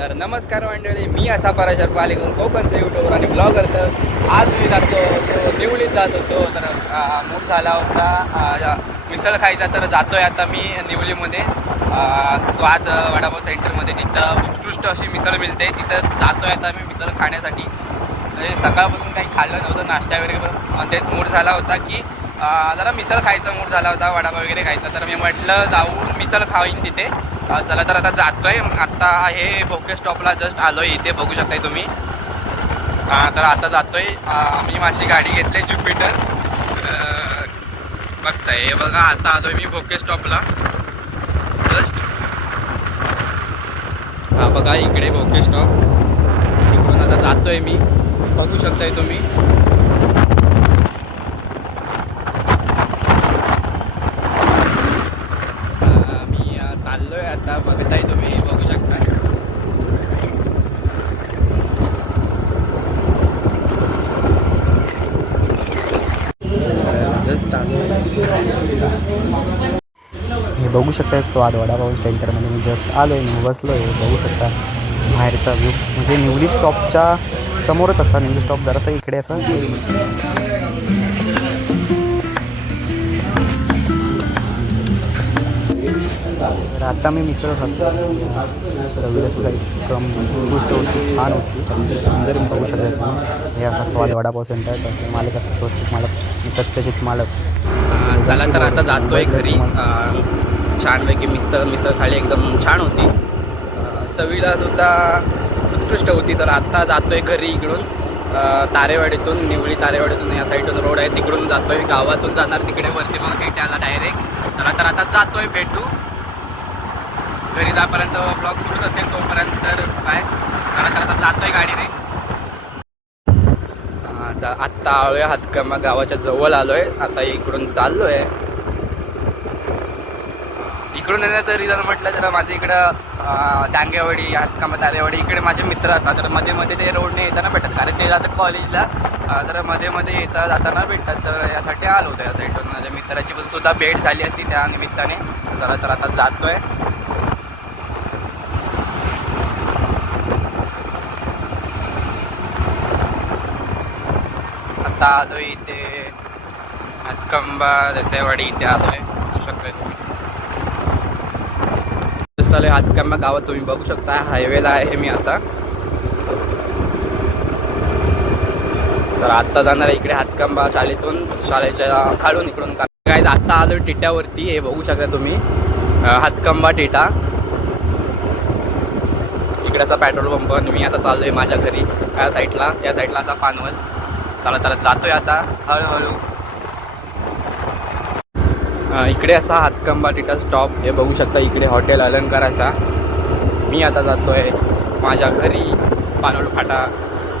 तर नमस्कार मंडळी मी असा पराशर पालेकर कोकणचा युट्यूबर आणि ब्लॉगर तर आज मी जातो तो निवडीत जात होतो. तर मूड झाला होता. मिसळ खायचा तर जातोय आता मी निवलीमध्ये स्वाद वडापाव सेंटरमध्ये. तिथं उत्कृष्ट अशी मिसळ मिळते. तिथं जातोय आता मी मिसळ खाण्यासाठी. म्हणजे सकाळपासून काही खाल्लं नव्हतं नाश्ता वगैरे पण मध्येच मूड झाला होता की जरा मिसळ खायचा मूड झाला होता वडापाव वगैरे खायचा. तर मी म्हटलं जाऊन मिसळ खाईन तिथे. चला तर आता जातोय. आता आहे भोके स्टॉपला जस्ट आलोय. इथे बघू शकताय तुम्ही. तर आता जातोय. मी माझी गाडी घेतली ज्युपिटर. बघताय. हे बघा आता आलोय मी भोके स्टॉपला. जस्ट. हा बघा इकडे भोके स्टॉप. इकडून आता जातोय मी. बघू शकताय तुम्ही अं, मी अं, चाललोय आता बघताय तुम्ही बघू शकताय जस्ट हे बघू शकता स्वाद वडापाव सेंटरमध्ये मी जस्ट आलो आहे मी बसलो आहे बघू शकता बाहेरचा व्ह्यू म्हणजे निवली स्टॉपच्या समोरच असा निवली स्टॉप जरासा इकडे असा. तर आता मी मिसळ खातो. चवीला सुद्धा इतकं उत्कृष्ट होती छान होती. अतिशय सुंदर बघू शकता हे असा स्वाद वडापाव सेंटर त्याचे मालक असं स्वस्तिक मालक सत्यजित मालक. चला तर आता जातोय घरी. अं, छानपैकी मिसळ मिसळ खाली एकदम छान होती. चवीला सुद्धा उत्कृष्ट होती. तर आत्ता जातोय घरी इकडून तारेवाडीतून निवळी तारेवाडीतून या साईडून रोड आहे. तिकडून जातोय. गावातून जाणार तिकडे वरती मग भेटायला डायरेक्ट तर आता आता जातोय भेटू. घरी जापर्यंत ब्लॉग सुटत असेल तोपर्यंत तर काय? चला तर आता जातोय गाडीने. आता आत्ता आलोय हातकमा गावाच्या जवळ आलोय. आता इकडून चाललोय. इकडून येण्याचं रिझन म्हटलं तर माझ्या इकडं डांगेवाडी हातकामा तारेवाडी इकडे माझे मित्र असतात. तर मध्ये मध्ये ते रोडने येताना भेटतात. कारण ते जातात कॉलेजला तर मध्ये मध्ये येता जाताना भेटतात. तर यासाठी आलो होतो या साईडून माझ्या मित्राची पण सुद्धा भेट झाली असती त्या निमित्ताने. चला तर आता जातोय. आता आलोय इथे. हातकंबा दसेवाडी इथे आलोय. बघू शकताय तुम्ही. जस्ट आलोय हातकंबा गावात. तुम्ही बघू शकता हायवेला आहे मी आता. तर आत्ता जाणार आहे इकडे हातकंबा शाळेतून. शाळेच्या खाडून इकडून. काय आत्ता आलोय टिट्यावरती. हे बघू शकता तुम्ही. अं, हातकंबा टिटा. इकडेचा पेट्रोल पंप आणि मी आता चाललोय माझ्या घरी. या साईडला या साईडला असा पानवल. चला चला जातोय आता हळूहळू. इकडे असा हातकंबा टिटा स्टॉप हे बघू शकता इकडे हॉटेल अलंकार असा. मी आता जातोय माझ्या घरी. पानोळ फाटा.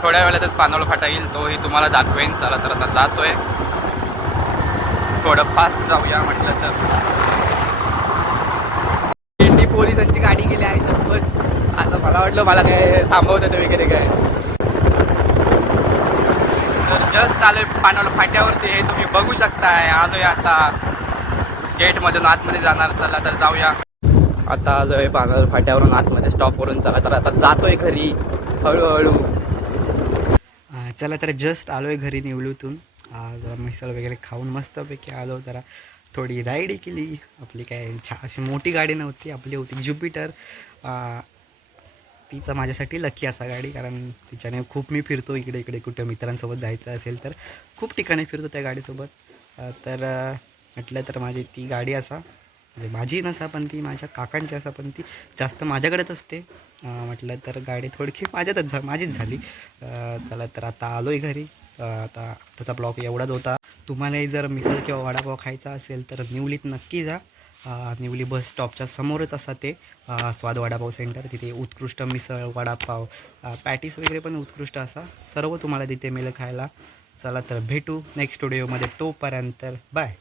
थोड्या वेळातच पानोळ फाटा येईल तोही तुम्हाला दाखवेन. चला तर आता जातोय. थोडं फास्ट जाऊया म्हटलं तर. दिंडी पोलिसांची गाडी गेली आहे शपथ आता मला वाटलं मला काय थांबवत वगैरे काय. तर जस्ट आलोय पानवल फाट्यावरती आहे तुम्ही बघू शकताय. आलोय आता. गेटमधून आतमध्ये जाणार चला तर जाऊया. आता आलोय पानवल फाट्यावरून आतमध्ये स्टॉपवरून चला तर आता जातोय घरी हळूहळू. चला तर जस्ट आलो आहे घरी निवलूतून. जरा मिसळ वगैरे खाऊन मस्तपैकी आलो जरा थोडी राईड केली. आपली काय छा अशी मोठी गाडी नव्हती आपली होती ज्युपिटर. तिचं माझ्यासाठी लकी असा गाडी कारण तिच्याने खूप मी फिरतो इकडे इकडे कुठं मित्रांसोबत जायचं असेल तर खूप ठिकाणी फिरतो त्या गाडीसोबत. तर म्हटलं तर माझी ती गाडी असा म्हणजे माझी नसा पण ती माझ्या काकांची असा पण ती जास्त माझ्याकडेच असते. म्हटलं तर गाडी थोडकी माझ्यातच झा माझीच झाली. चला तर आता आलो आहे घरी आता त्याचा ब्लॉग एवढाच होता. तुम्हालाही जर मिसळ किंवा वडापाव खायचा असेल तर निवलीत नक्की जा. निवली बस स्टॉपच्या समोरच असा ते स्वाद वडापाव सेंटर. तिथे उत्कृष्ट मिसळ वडापाव पॅटीस वगैरे पण उत्कृष्ट असा. सर्व तुम्हाला तिथे मिळेल खायला. चला तर भेटू नेक्स्ट व्हिडिओमध्ये तोपर्यंत बाय.